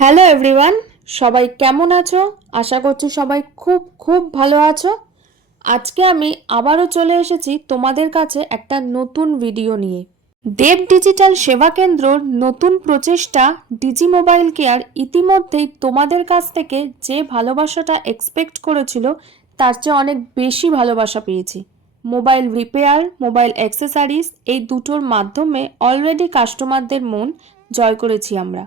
Hello everyone, সবাই কেমন আছো? আশা করছি সবাই খুব খুব ভালো আছো। আজকে আমি আবারও চলে এসেছি তোমাদের কাছে একটা নতুন ভিডিও নিয়ে। দেব ডিজিটাল সেবা কেন্দ্রর নতুন প্রচেষ্টা ডিজি মোবাইল কেয়ার ইতিমধ্যেই তোমাদের কাছ থেকে যে ভালোবাসাটা এক্সপেক্ট করেছিল তার চেয়ে অনেক বেশি ভালোবাসা পেয়েছি। মোবাইল রিপেয়ার, মোবাইল অ্যাক্সেসরিজ এই দুটোর মাধ্যমে অলরেডি কাস্টমারদের মন জয় করেছি আমরা।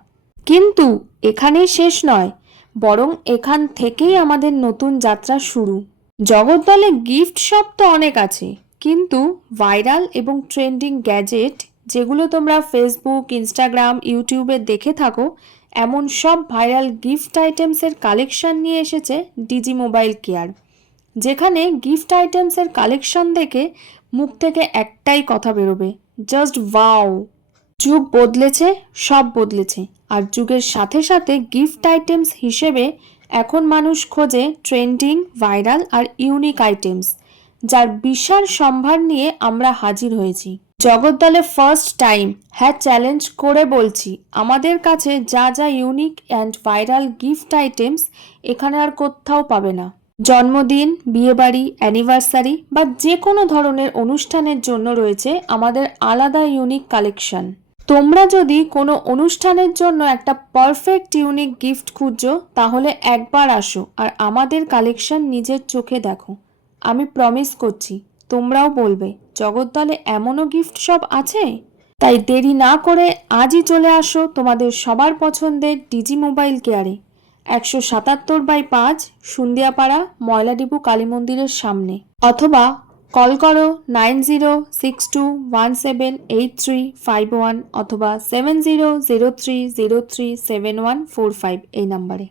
কিন্তু এখানেই শেষ নয়, বরং এখান থেকেই আমাদের নতুন যাত্রা শুরু। জগদ্দলে গিফট শপ তো অনেক আছে, কিন্তু ভাইরাল এবং ট্রেন্ডিং গ্যাজেট যেগুলো তোমরা ফেসবুক, ইনস্টাগ্রাম, ইউটিউবে দেখে থাকো, এমন সব ভাইরাল গিফট আইটেমসের কালেকশন নিয়ে এসেছে ডিজি মোবাইল কেয়ার। যেখানে গিফট আইটেমসের কালেকশন দেখে মুখ থেকে একটাই কথা বেরোবে, জাস্ট ওয়াও। যুগ বদলেছে, সব বদলেছে, আর যুগের সাথে সাথে গিফট আইটেমস হিসেবে এখন মানুষ খোঁজে ট্রেন্ডিং, ভাইরাল আর ইউনিক আইটেমস, যার বিশাল সম্ভার নিয়ে আমরা হাজির হয়েছি জগদ্দলে ফার্স্ট টাইম। হ্যাঁ, চ্যালেঞ্জ করে বলছি, আমাদের কাছে যা যা unique and viral gift items এখানে আর কোথাও পাবে না। জন্মদিন, বিয়েবাড়ি, অ্যানিভার্সারি বা যে কোনো ধরনের অনুষ্ঠানের জন্য রয়েছে আমাদের আলাদা ইউনিক কালেকশন। তোমরা যদি কোনো অনুষ্ঠানের জন্য একটা পারফেক্ট ইউনিক গিফট খুঁজছো, তাহলে একবার আসো আর আমাদের কালেকশন নিজের চোখে দেখো। আমি প্রমিস করছি, তোমরাও বলবে জগদ্দলে এমনও গিফট শপ আছে। তাই দেরি না করে আজই চলে আসো তোমাদের সবার পছন্দের ডিজি মোবাইল কেয়ারে, 177/5 সুন্দিয়াপাড়া, ময়লাডিপু কালী মন্দিরের সামনে। অথবা কল করো 9062178351 অথবা 7003037145 এই নাম্বারে।